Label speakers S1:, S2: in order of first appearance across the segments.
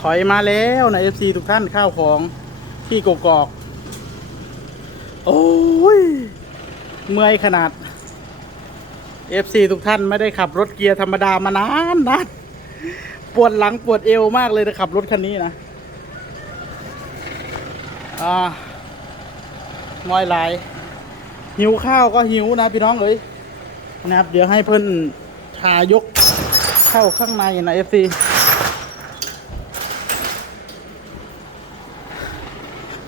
S1: ถอยมาแล้วนะเอฟซีทุกท่านข้าวของที่กกอก โอ้ย เมื่อยขนาดเอฟซีทุกท่านไม่ได้ขับรถเกียร์ธรรมดามานานนะปวดหลังปวดเอวมากเลยนะขับรถคันนี้นะอ่าน้อยหลาย หิวข้าวก็หิวนะพี่น้องเอ้ยนะครับ เดี๋ยวให้เพิ่อนทายกเข้าข้างในนะเอฟซี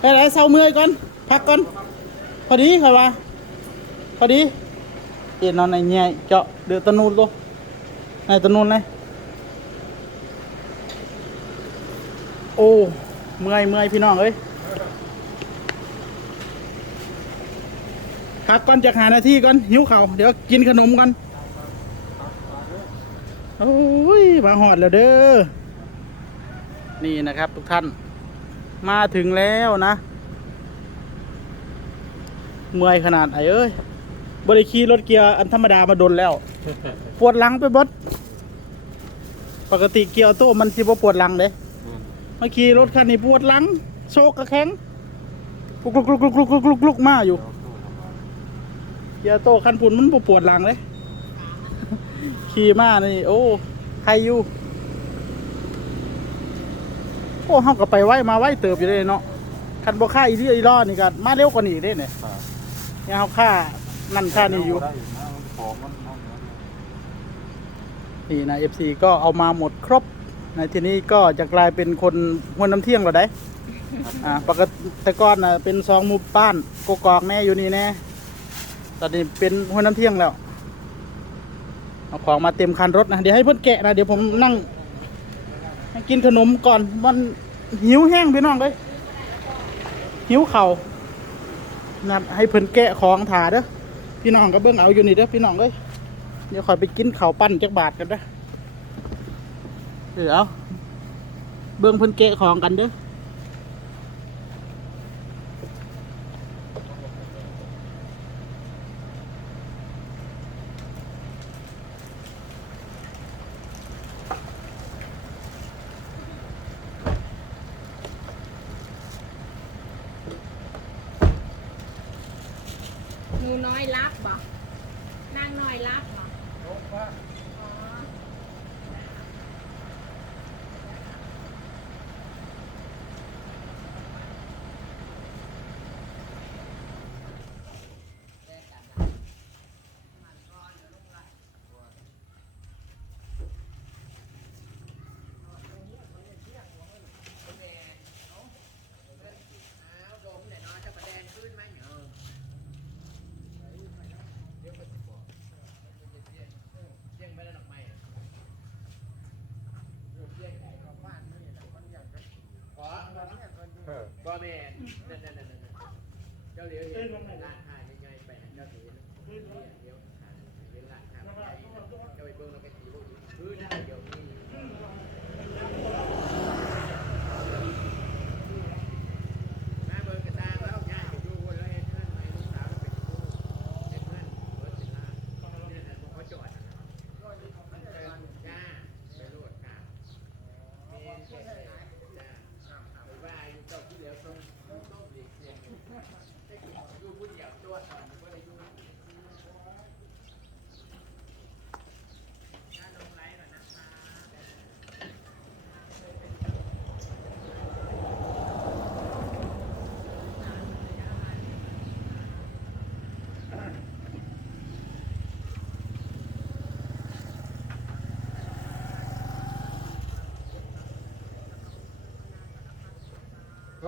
S1: ไปไหนเศร้าเมื่อยก่อน พักก่อน พอดีค่ะว่า พอดีเอ็นนอนในแง่เจาะเดือดตะนูนตัวในตะนูนเลยโอ้ เมื่อยเมื่อยพี่น้องเอ้ยพักก่อนจะหานาที่ก่อน หิวเขาวเดี๋ยวกินขนมก่อน โอ้ย มาหอดแล้วเด้อ นี่นะครับทุกท่าน มาถึงแล้วนะ เมื่อยขนาดไหนเอ้ยบริขี่รถเกียร์อันธรรมดามาโดนแล้ว ปวดหลังไปเบดปกติเกียร์ออโต้มันสิบ่ปวดหลังเด้มาขี่รถคันนี้ปวดหลัง โชกกระแข็งลุกลุกลุกลุกลุกลุกลุกลุกมาอยู่เกียร์ออโต้คันปุ่นมันบ่ปวดหลังเลย ขี่มานี่ โอ้ใครอยู่โอ้เฮาก็ไปไว้มาไว้เติบอยู่เลยเนาะคันบ่ค่าอีเรื่อยรอดนี่ก็มาเร็วกว่านี้เด้เนี่ยเนี่ยเขาค่านั่นค่านี่อยู่นี่นะ FC ก็เอามาหมดครบในทีนี้ก็จะกลายเป็นคนหัวน้ำเที่ยงเราได้อ่าปกติแต่ก่อนนะเป็นซองหมูบ้านกกอกแน่อยู่นี่แน่ตอนนี้เป็นหัวน้ำเที่ยงแล้วเอาของมาเต็มคันรถนะเดี๋ยวให้เพื่อนแกะนะเดี๋ยวผมนั่งให้ กินขนมก่อนมันหิวแห้งพี่น้องเลยหิวเข่านะให้เพิ่นแกะของถาเด้อพี่น้องก็เบิ่งเอาอยู่นี่เด้อพี่น้องเอ้ยเดี๋ยวคอยไปกินข้าวปั้นจักบาทกันเด้อเดี๋ยวเอาเบิ่งเพิ่นแกะของกันเด้อ
S2: รับบ่นางน้อยรับบ่อ๋อ
S3: บ่ นั่นๆเจ้าเหลียวเห็นร้านค้ายังไงไปเจ้าเหลียวเดียวหาเวลาหาจ้าไปเบิ้งแล้วไปตีพวกนี้พื้นเดี๋ยวนี้จ้าไปรูดครับมี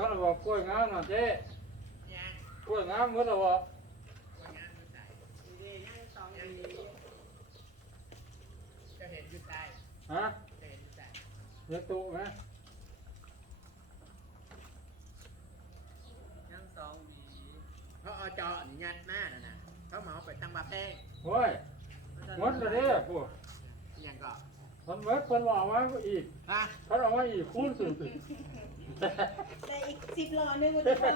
S3: เมื่
S4: อเราบอกกล้วยงามน่อยเจ๊กล้วยงามเมื่อเราบอก
S3: จะเห็นอยู่ใต้
S4: ฮะ
S3: จะเห็นอยู่ใต้
S4: เดี๋ยวตุไหม
S3: ยังสองดีเขาเอาจออนุญาตมาน่ะนะเขาเหมาไปตั้งบาแพง
S4: โอ้ยหมดแล้วเด้อพวก
S3: ก็
S4: มันเมื่อคนบอกว่าอีก
S3: ฮะ
S4: เขาบอกว่าอีกคูณสุด
S2: แต่อีกสิบโลนึงมันจะพอ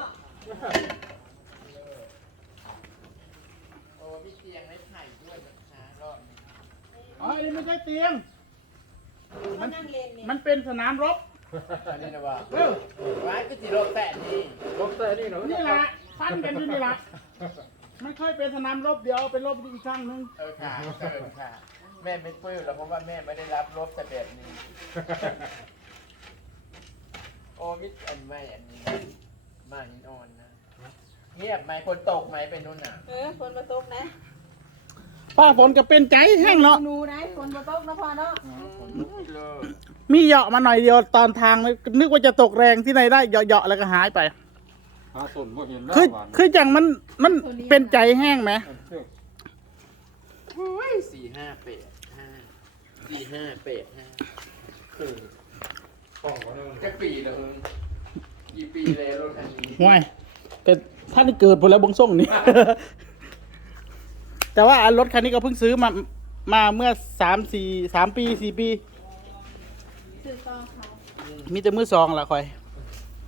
S3: โอ้มีเตียงไม้ไผ่ด้วยนะคะรอบนี้
S1: อ๋ออันนี้ไม่ใช่เตียง
S2: มันนั่งเล่นเนี่ย
S1: มันเป็นสนามรบ
S3: อันนี้นะว่าร้านก็สิโรแตะนี่
S4: รถแต่นี่เนาะ
S1: นี่ละพันกันอยู่นี่ละมันเคยเป็นสนามรบเดียวเป็นรบอีกครั้งหนึง
S3: เออค่ะเชิญค่ะ แม่ไม่ปลื้มแล้วเพราะว่าแม่ไม่ได้รับรบแต่แบบนี้ โอ้มิดอันไม่อันนี้นะมาหินอ่อนนะเงียบไหมคนตกไหมเป็นนู่นน่ะ
S2: เออฝนมาตกนะ
S1: ป้าฝนก็เป็นใจแห้งเนาะ
S2: หนูนะฝนมาตกนะพ่อเนาะ
S3: ผมลุกเลย
S1: มีเหยาะมาหน่อยเดียวตอนทางนึกว่าจะตกแรงที่ไหนได้เหยาะๆแล้วก็หายไป
S4: หาส่วนบ่เห็นแล้ว
S1: คือ
S4: หวาน
S1: คือจังมันมันเป็นใจแห้งไหม
S4: เชื่อ
S3: โอ้ยสี่ห้าเป็ดห้าสี่ห้าเป็ดห้าคือ
S4: ป้องเขาเนี่ย
S3: จะปีเหรอเอิงกี่ปีแล้วรถคันนี้
S1: ห่วยแต่ท่านได้เกิดพอแล้วบงส่งนี่ แต่ว่ารถคันนี้ก็เพิ่งซื้อมามาเมื่อสามสี่สามปีสี่ปี
S2: ซื้อต่อเขา
S1: มีแต่มือสองละคอย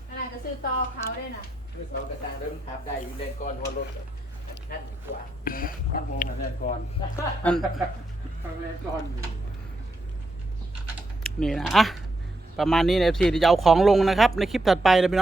S2: อะไรก็ซื้อต่อเขาได้น่ะ
S3: คือเขากระตังเริ่มขับได้อยู่เลนก่อนเพอรถ นั่นดีกว่า
S4: ตั้งวงแต่แรกก่อน
S1: อัน
S4: ตั้งแรกก่อนอยู่
S1: นี่นะอะประมาณนี้ในทีจะเอาของลงนะครับ ในคลิปถัดไปนะพี่น้อง